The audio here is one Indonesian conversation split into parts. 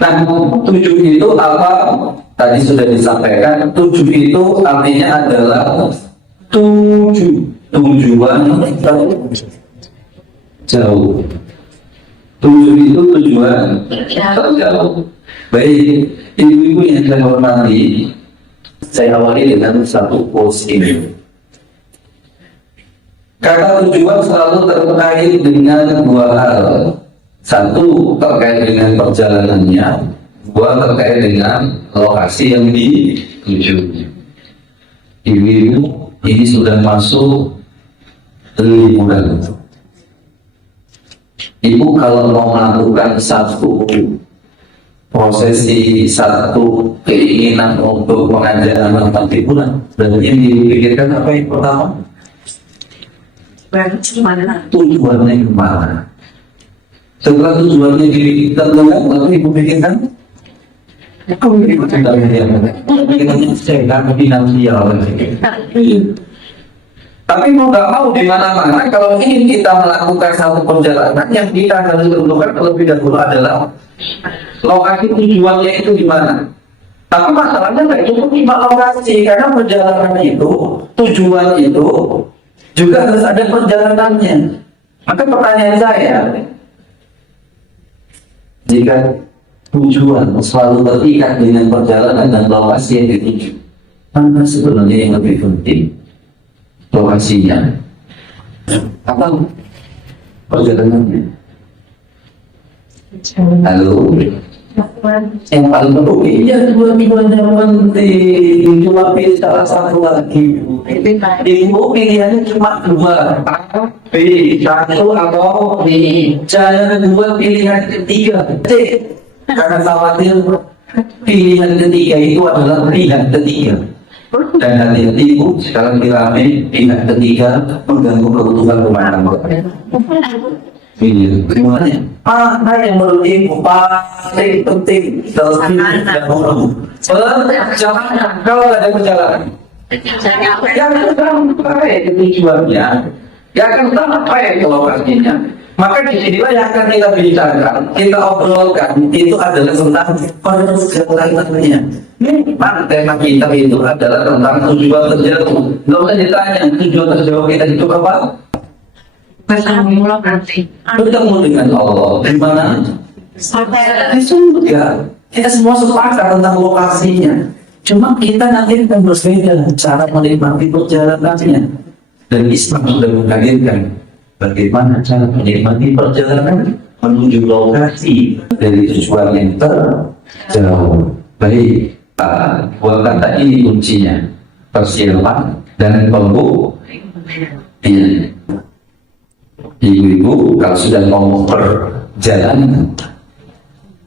Nah, tujuh itu apa? Tadi sudah disampaikan. Tujuh itu artinya adalah tujuan jauh. Tujuh itu tujuan jauh. Baik, ibu-ibu yang saya hormati, saya awali dengan satu quotes ini. Kata tujuan selalu terkait dengan dua hal. Satu, terkait dengan perjalanannya. Dua, terkait dengan lokasi yang dituju. Ibu-ibu, ini sudah masuk liburan. Ibu kalau mau melakukan satu prosesi, satu keinginan untuk mengajak anak liburan, berarti yang dipikirkan apa yang pertama? Tujuannya kemana? Setelah tujuannya ditentukan, lalu ibu pikirkan ibu tidak pikirkannya secara finansial. Tapi mau nggak mau di mana-mana kalau ingin kita melakukan satu perjalanan, yang kita harus tentukan terlebih dahulu adalah lokasi tujuannya itu di mana. Tapi masalahnya nggak cukup cuma lokasi, karena perjalanan itu, tujuan itu juga harus ada perjalanannya. Maka pertanyaan saya, jika tujuan selalu terikat dengan perjalanan dan lokasi yang dituju, mana sebenarnya yang lebih penting? Lokasinya atau perjalanannya? Halo, yang paling penting ya dua-duanya penting, cuma pilih salah satu lagi. Ibu pilihannya cuma dua, A, B, satu atau B. Jangan dua pilihan ketiga. C, karena khawatir pilihan ketiga itu adalah pilihan ketiga. Dan hati-hati ibu, sekarang dirame pihak ketiga mengganggu kebutuhan rumah tangga. Ini semuanya mana yang menurut ibu paling penting dalam hidup dan umum? Perjalanan. Kalau ada perjalanan, jangan sampai ke tujuannya, jangan sampai ke lokasinya. Maka disinilah yang akan kita bicarakan, kita obrolkan, itu adalah tentang perjalanannya. Memang tema kita itu adalah tentang tujuan terjauh. Nggak usah ditanya tujuan terjauh kita itu apa? Bertemu dengan Allah. Di mana? Di surga. Kita semua sepakat tentang lokasinya. Cuma kita nanti akan berbeda cara menikmati perjalanannya. Dan Islam sudah menghadirkan bagaimana cara menikmati perjalanan menuju lokasi dari tujuan yang terjauh. Baik, dua kata ini kuncinya, persiapan dan pembuktian. Ibu-ibu kalau sudah mau perjalanan,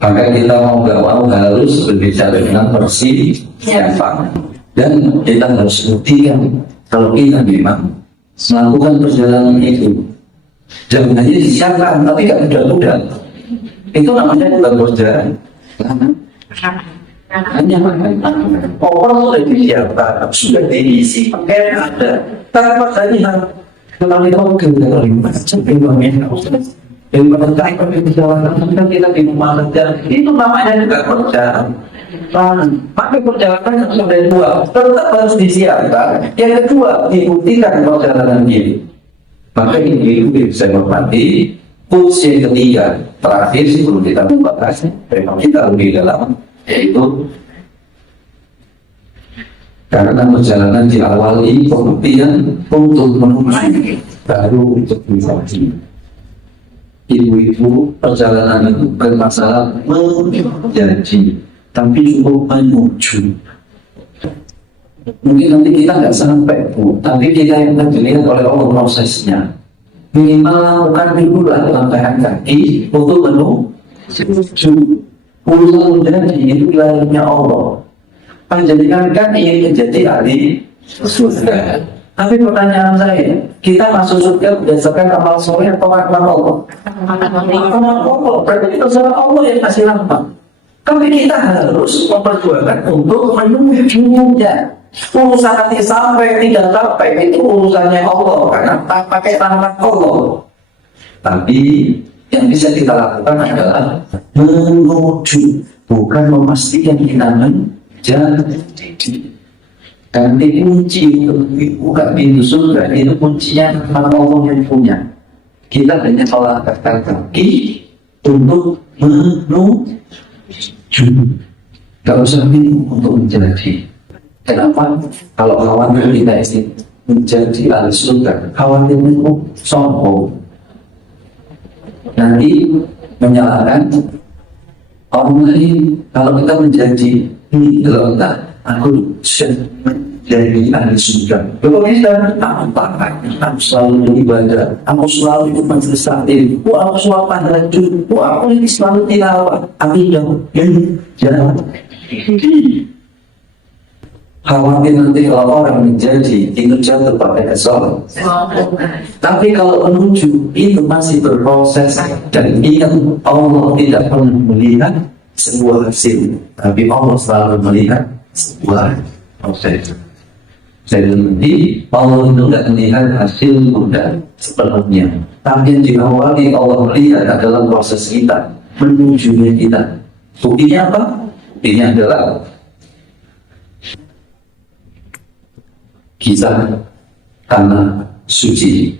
maka kita mau nggak mau harus berbicara dengan persiapan, dan kita harus buktikan kalau kita memang melakukan perjalanan itu. Jangan hanya disiapkan tapi nggak mudah-mudah, itu namanya bukan perjalanan. Hanya orang sudah disiapkan, sudah diisi, pakai ada, tanpa saja kalau kita mungkin dari macam dari mereka yang perjalanan kita di rumah saja, itu namanya juga perjalanan. Maka perjalanan sudah dua, tetap harus disiapkan. Yang kedua, dibuktikan perjalanan ini. Maka ini bisa menghormati. Putus yang ketiga, terakhir sebelum kita membahas, kita lebih dalam, yaitu karena perjalanan diawali pembuktian untuk menuju baru untuk disaji. Ibu-ibu, perjalanan itu bukan masalah menjanji, tapi cukup menuju. Mungkin nanti kita nggak sampai, Bu, tapi kita yang akan dilihat oleh Allah prosesnya. Minimal lakukan dulu langkah kaki untuk menuju. Urusan menjanji itu wilayahnya Allah. Panjenengan kan ingin menjadi ahli surga. Tapi pertanyaan saya, kita masuk surga berdasarkan amal soleh atau amal Allah? Amal Allah, berarti itu salah Allah yang kasih lambang. Tapi kita harus memperjuangkan untuk menujunya. Urusan nanti sampai tidak sampai itu urusannya Allah, karena pakai tangan Allah. Tapi yang bisa kita lakukan adalah menuju. bukan memastikan kita menjadi. Karena kunci untuk buka pintu surga itu kuncinya karena Allah yang punya. Kita hanya melangkahkan kaki untuk menuju. Gak usah bingung untuk menjadi. Kenapa? Kalau khawatir kita ini menjadi ahli surga, khawatir itu sombong. Nanti menyalahkan orang lain. Kalau kita menjadi ini, kalau kita aku menjadi ahli surga. Kalau kita aku selalu beribadah, aku selalu ikut majelis taklim, aku selalu tahajud, aku ini selalu tilawah, tapi jangan. Khawatir nanti kalau orang menjadi itu jatuh pada kesalahan. Tapi kalau menuju itu masih berproses dan ingat Allah tidak pernah melihat sebuah hasil, tapi Allah selalu melihat sebuah proses. Jadi nanti Allah itu tidak melihat hasil mudah sepenuhnya, tapi yang diawali Allah melihat adalah proses kita menujunya kita. Buktinya apa? Buktinya adalah kita tanah suci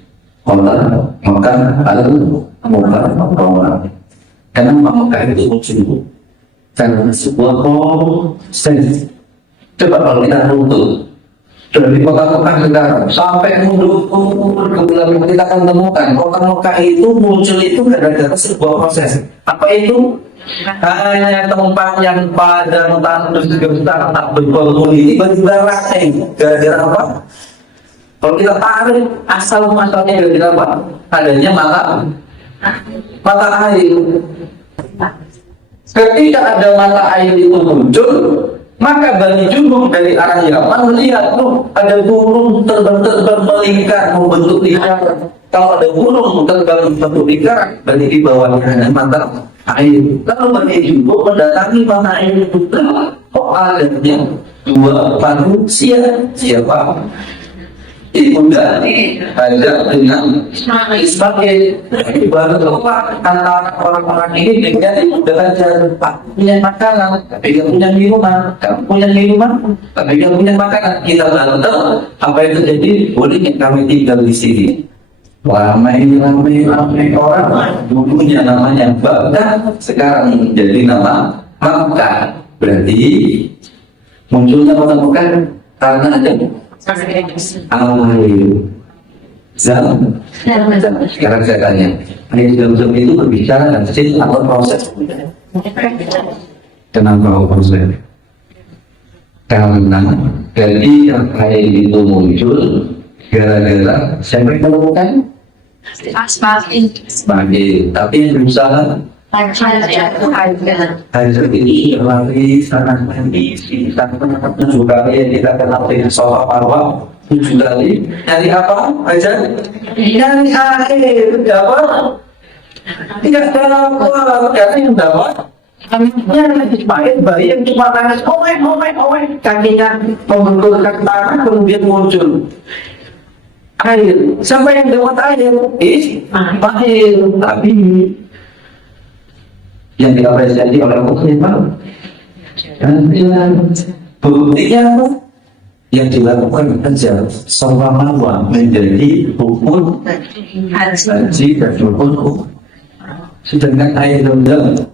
Allah maka lalu Mekah. Kenapa Mekah itu suci? Karena sebuah proses. Coba kalau kita runtuh dari kota Mekah sekarang sampai mundur ke bulan kita akan temukan kota Mekah itu muncul itu gara-gara sebuah proses. Apa itu? Hanya tempat yang padang tanah juga besar tak berpenghuni tiba-tiba rata. Gara-gara apa? Kalau kita tarik asal muasalnya gara-gara apa? Adanya mata air. Ketika ada mata air itu muncul, maka Bani Junub dari arah Yaman melihat tuh ada burung terbang-terbang melingkar membentuk lingkaran. Kalau ada burung terbang membentuk lingkaran, berarti di bawahnya ada mata air. Lalu Bani Junub mendatangi mata air itu. Kok adanya dua manusia? Siapa? Ibu dari ada dengan Ismail. Ibarat apa antara orang-orang ini dengan ibu belajar Pak punya makanan, tapi dia punya minuman, kamu punya minuman, tapi dia punya makanan. Kita bantu apa yang terjadi. Boleh kami tinggal di sini. Ramai orang. Dulunya namanya Baghdad, sekarang jadi nama Makkah. Berarti munculnya kota Makkah karena ada air. Sekarang saya tanya, air Zam-Zam itu berbicara hasil atau proses? Kenapa proses? Karena dari air itu muncul gara-gara siapa yang menemukan? Ismail. Tapi yang berusaha Hajar ini lari sana kondisi tanpa 7 kali yang kita kenal dengan sholat arwah 7 kali. Dari apa Hajar? Dari air. Dapat? Tidak dapat. Karena yang dapat anaknya Ismail bayi yang cuma nangis owe kakinya membenturkan tanah kemudian muncul air. Siapa yang dapat air? Ismail. Tapi yang diapresiasi oleh muslim dan buktinya apa? Yang dilakukan aja selama menjadi hukum haji dan hukum. Sedangkan air Zam-Zam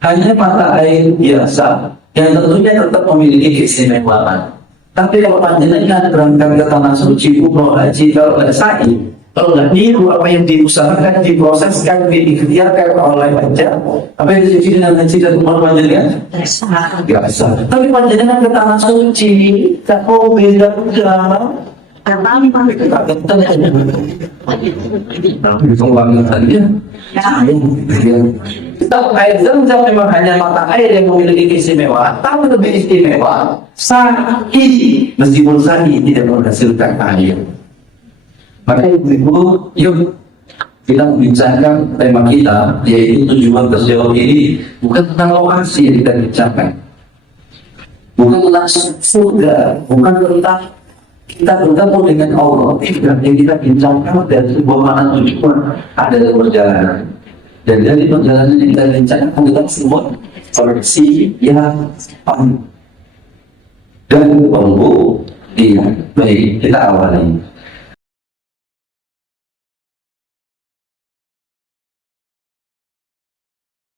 hanya mata air biasa yang tentunya tetap memiliki keistimewaan. Tapi kalau panjenengan berangkat ke tanah suci umroh haji, kalau ada sa'i, kalau nggak niru apa yang diusahakan, diproseskan, diikhtiarkan oleh pajak, apa yang terjadi dengan haji dan umroh panjenengan? Biasa. Tapi panjenengan ke tanah suci, tak mau beda udah. Air Zam-Zam memang hanya mata air yang memiliki keistimewaan, tapi lebih istimewa sa'i, meskipun sa'i tidak menghasilkan air. Maka ibu-ibu, yuk kita membincangkan tema kita, yaitu tujuan ke sejauh ini bukan tentang lokasi yang kita bincangkan, bukan tentang surga, bukan tentang kita bertemu dengan Allah. Tidak, yang kita bincangkan dari sebuah makna tujuan adalah perjalanan. Dan dari perjalanan yang kita rencanakan kita semua koleksi yang paham dan perlu. Iya, baik, kita awali.